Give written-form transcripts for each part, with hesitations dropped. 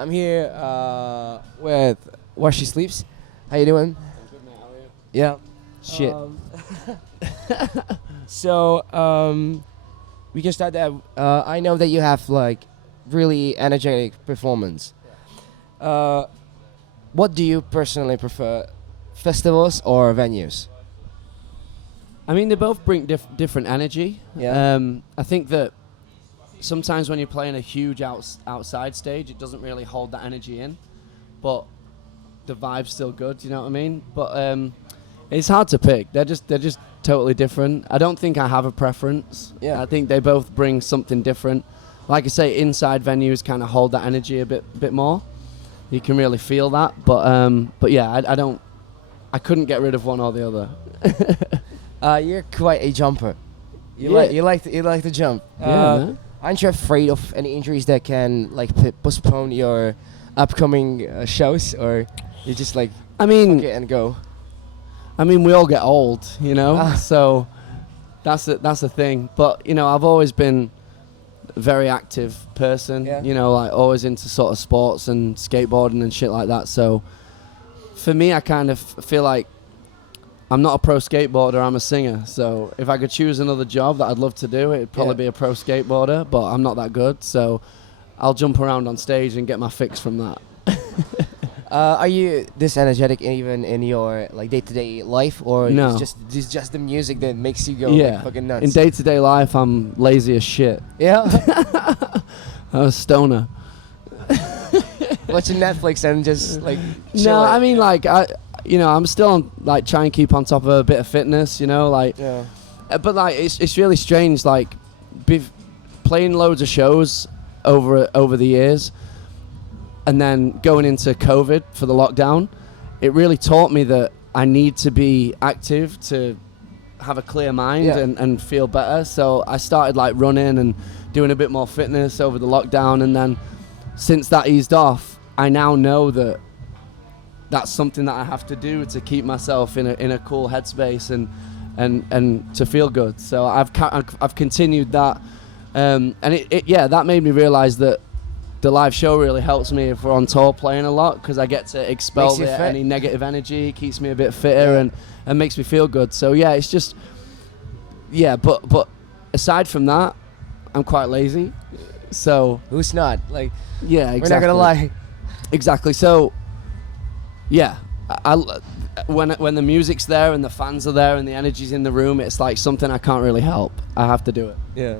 I'm here with Where She Sleeps. How you doing? I'm good, mate. How are you? Yeah. Shit. So we can start that. I know that you have like really energetic performance. What do you personally prefer, festivals or venues? I mean, they both bring different energy. Yeah. I think that sometimes when you're playing a huge outside stage, it doesn't really hold that energy in, but the vibe's still good. You know what I mean? But it's hard to pick. They're just totally different. I don't think I have a preference. Yeah. I think they both bring something different. Like I say, inside venues kind of hold that energy a bit more. You can really feel that. But yeah, I couldn't get rid of one or the other. You're quite a jumper. You like to jump. Man. Aren't you afraid of any injuries that can like postpone your upcoming shows, or you just like fuck it and go? I mean, we all get old, you know. So that's the thing. But you know, I've always been a very active person. Yeah. You know, like always into sort of sports and skateboarding and shit like that. So for me, I kind of feel like I'm not a pro skateboarder, I'm a singer. So if I could choose another job that I'd love to do, it'd probably be a pro skateboarder, but I'm not that good. So I'll jump around on stage and get my fix from that. Are you this energetic even in your like day-to-day life, or No. it's just the music that makes you go Yeah. like fucking nuts? In day-to-day life, I'm lazy as shit. Yeah. I'm a stoner. Watching Netflix and just like No, chilling. I mean like I'm still on, like try and keep on top of a bit of fitness, you know, like. Yeah. But like it's really strange, like playing loads of shows over the years, and then going into COVID for the lockdown, it really taught me that I need to be active to have a clear mind and feel better. So I started like running and doing a bit more fitness over the lockdown, and then since that eased off, I now know that that's something that I have to do to keep myself in a cool headspace and to feel good. So I've continued that, and that made me realize that the live show really helps me if we're on tour playing a lot, because I get to expel any negative energy, keeps me a bit fitter and makes me feel good. So yeah, it's just but aside from that, I'm quite lazy. So Who's not? Like, yeah, exactly. we're not gonna lie. Exactly. So yeah, when the music's there and the fans are there and the energy's in the room, it's like something I can't really help. I have to do it. Yeah.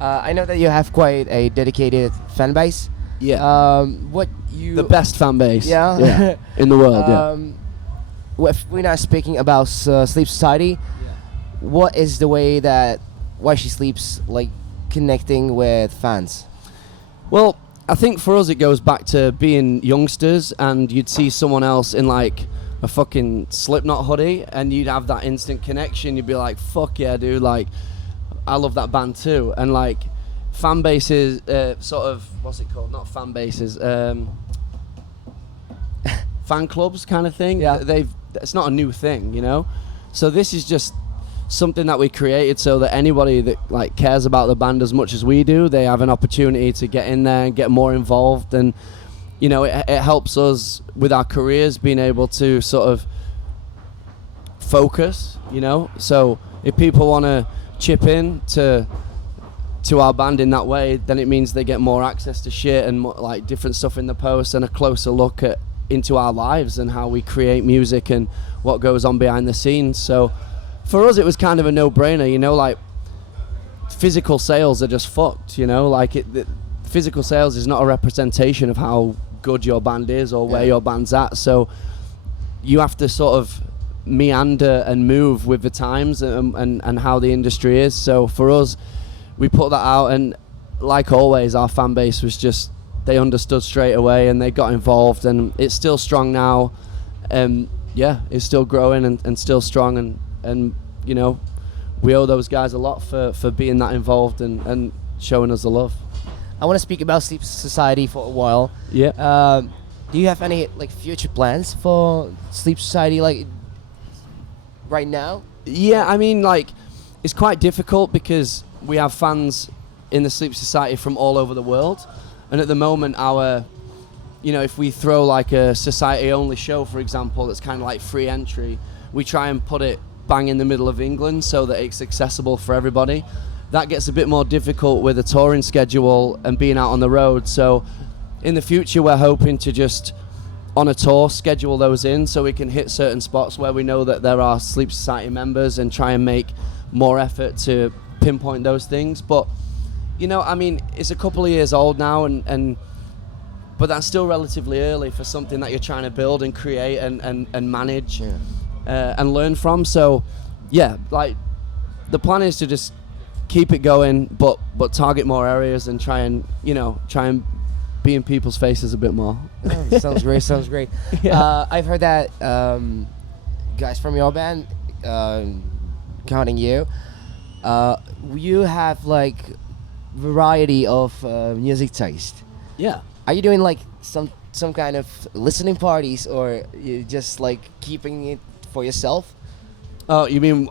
I know that you have quite a dedicated fan base. Yeah. The best fan base. Yeah. In the world. If we're not speaking about Sleep Society, what is the way that Why She Sleeps like connecting with fans? Well, I think for us it goes back to being youngsters, and you'd see someone else in like a fucking Slipknot hoodie and you'd have that instant connection. You'd be like, fuck yeah, dude, like I love that band too. And like fan bases, sort of, what's it called? Not fan bases, fan clubs kind of thing. Yeah. It's not a new thing, you know? So this is just something that we created so that anybody that like cares about the band as much as we do, they have an opportunity to get in there and get more involved. And you know, it helps us with our careers, being able to sort of focus, you know. So if people want to chip in to our band in that way, then it means they get more access to shit and more, like different stuff in the post, and a closer look into our lives and how we create music and what goes on behind the scenes. So for us, it was kind of a no-brainer, you know, like physical sales are just fucked, you know, like physical sales is not a representation of how good your band is or where your band's at. So you have to sort of meander and move with the times and how the industry is. So for us, we put that out, and like always, our fan base was just, they understood straight away and they got involved, and it's still strong now. It's still growing and still strong, and you know, we owe those guys a lot for being that involved and showing us the love. I want to speak about Sleep Society for a while. Yeah. Do you have any like future plans for Sleep Society, like right now? Yeah, I mean, like, it's quite difficult because we have fans in the Sleep Society from all over the world, and at the moment our you know, if we throw like a society-only show, for example, that's kind of like free entry, we try and put it bang in the middle of England so that it's accessible for everybody. That gets a bit more difficult with a touring schedule and being out on the road. So in the future, we're hoping to just, on a tour, schedule those in so we can hit certain spots where we know that there are Sleep Society members and try and make more effort to pinpoint those things. But, you know, I mean, it's a couple of years old now, but that's still relatively early for something that you're trying to build and create and manage and learn from. So, yeah, like, the plan is to just keep it going, but target more areas and try and be in people's faces a bit more. Oh, sounds great. Sounds great. Yeah. I've heard that guys from your band, counting you, you have like variety of music taste. Yeah. Are you doing like some kind of listening parties, or you just like keeping it for yourself? Oh, you mean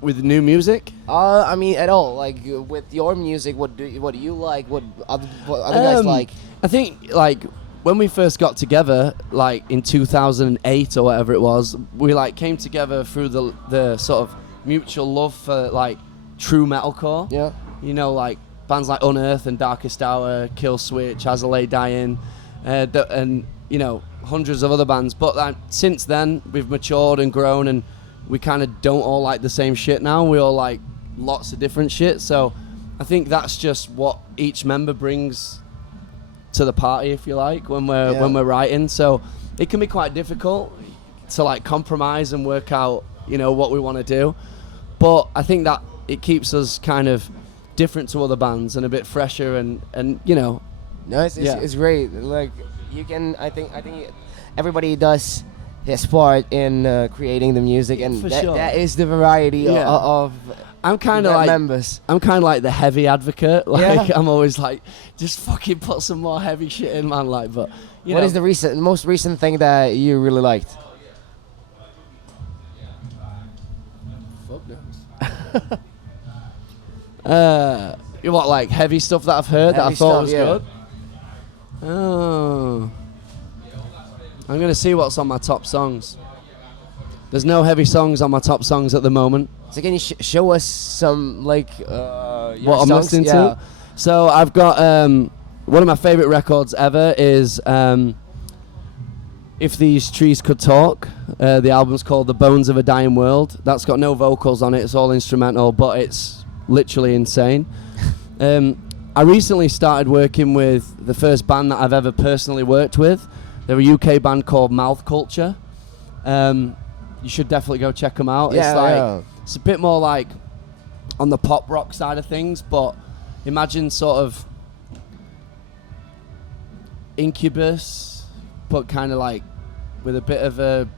with new music? I mean, at all. Like with your music, what do you like? What other guys like? I think like when we first got together, like in 2008 or whatever it was, we like came together through the sort of mutual love for like true metalcore. Yeah. You know, like bands like Unearth and Darkest Hour, Kill Switch, As I Lay Dying, and you know, hundreds of other bands. But since then, we've matured and grown, and we kind of don't all like the same shit now. We all like lots of different shit. So I think that's just what each member brings to the party, if you like, when we're writing. So it can be quite difficult to like compromise and work out, you know, what we want to do. But I think that it keeps us kind of different to other bands and a bit fresher and you know. No, it's great. Like you can, I think everybody does his part in creating the music, and that is the variety of I'm kind of like members. I'm kind of like the heavy advocate. Like I'm always like, just fucking put some more heavy shit in, man. Like, but what is the most recent thing that you really liked? Fuck knows. You what, like heavy stuff that I've heard that I thought was good? Oh, I'm gonna see what's on my top songs. There's no heavy songs on my top songs at the moment. So can you show us some like your what songs? I'm listening to? So I've got one of my favorite records ever is If These Trees Could Talk. The album's called The Bones of a Dying World. That's got no vocals on it. It's all instrumental, but it's literally insane. I recently started working with the first band that I've ever personally worked with. They're a UK band called Mouth Culture. You should definitely go check them out. It's a bit more like on the pop rock side of things, but imagine sort of Incubus, but kind of like with a bit of a,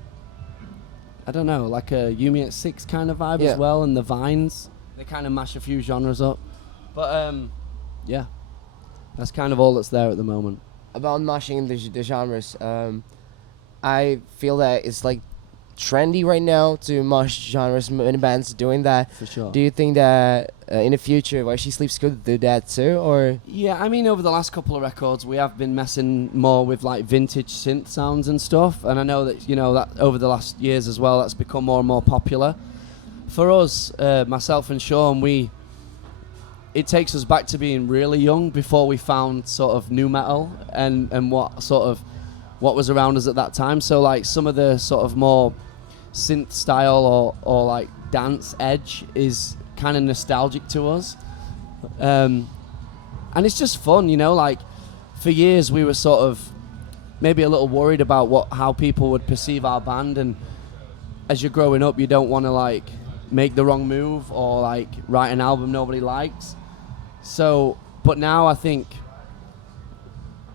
I don't know, like a Yumi at 6 kind of vibe as well, and the Vines. They kind of mash a few genres up. But yeah, that's kind of all that's there at the moment. About mashing the genres, I feel that it's like trendy right now to mash genres. Many bands doing that. For sure. Do you think that in the future While She Sleeps could do that too, or? Yeah, I mean, over the last couple of records, we have been messing more with like vintage synth sounds and stuff, and I know that, you know, that over the last years as well, that's become more and more popular. For us, myself and Sean, it takes us back to being really young before we found sort of new metal and what was around us at that time. So like some of the sort of more synth style or like dance edge is kind of nostalgic to us. And it's just fun, you know, like for years we were sort of maybe a little worried about how people would perceive our band, and as you're growing up you don't want to like make the wrong move or like write an album nobody likes. So, but now I think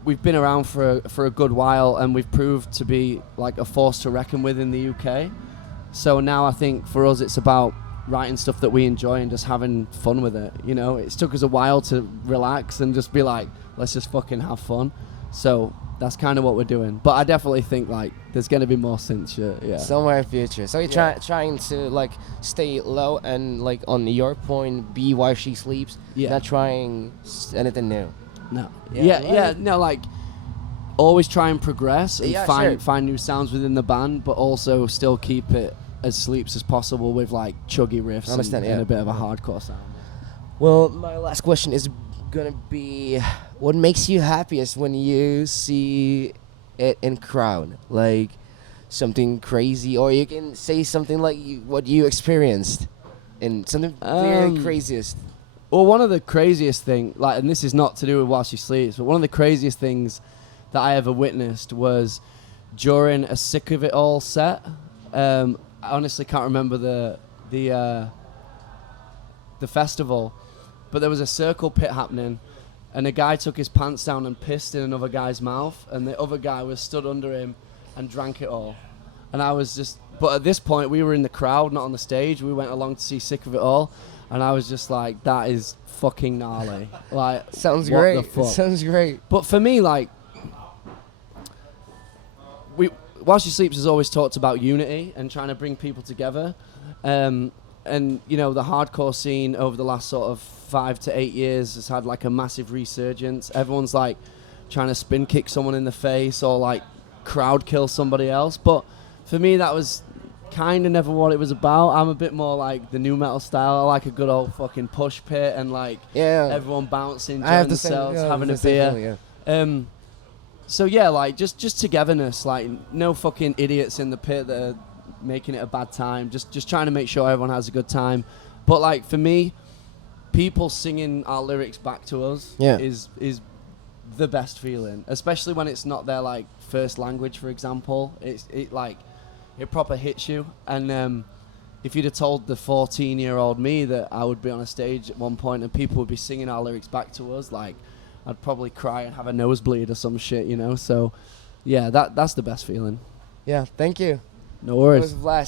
we've been around for a good while, and we've proved to be like a force to reckon with in the UK. So now I think for us it's about writing stuff that we enjoy and just having fun with it. You know, it took us a while to relax and just be like, let's just fucking have fun. So that's kind of what we're doing. But I definitely think like there's going to be more synth shit. Yeah. Somewhere in the future. So you're trying to like stay low and like on your point, be While She Sleeps. Yeah. Not trying anything new. No. Yeah. No. Like always try and progress and Yeah, find new sounds within the band, but also still keep it as Sleeps as possible with like chuggy riffs and a bit of a hardcore sound. Well, my last question is gonna be, what makes you happiest when you see it in crowd? Like something crazy, or you can say something like what you experienced in something very craziest. Well, one of the craziest things, like, and this is not to do with While She Sleeps, but one of the craziest things that I ever witnessed was during a Sick of It All set. I honestly can't remember the festival, but there was a circle pit happening, and a guy took his pants down and pissed in another guy's mouth, and the other guy was stood under him and drank it all. And I was just, but at this point we were in the crowd, not on the stage. We went along to see Sick of It All, and I was just like, that is fucking gnarly. Like, sounds what great. the fuck? It sounds great. But for me, like, While She Sleeps has always talked about unity and trying to bring people together. And, you know, the hardcore scene over the last sort of 5 to 8 years has had like a massive resurgence. Everyone's like trying to spin kick someone in the face or like crowd kill somebody else. But for me, that was kind of never what it was about. I'm a bit more like the new metal style. I like a good old fucking push pit and like everyone bouncing, enjoying themselves, having a beer. So yeah, like just togetherness, like no fucking idiots in the pit that are making it a bad time. Just trying to make sure everyone has a good time. But like for me, people singing our lyrics back to us is the best feeling, especially when it's not their like first language, for example. It proper hits you. And if you'd have told the 14-year-old me that I would be on a stage at one point and people would be singing our lyrics back to us, like, I'd probably cry and have a nosebleed or some shit, you know? So, yeah, that's the best feeling. Yeah, thank you. No worries. It was a blast.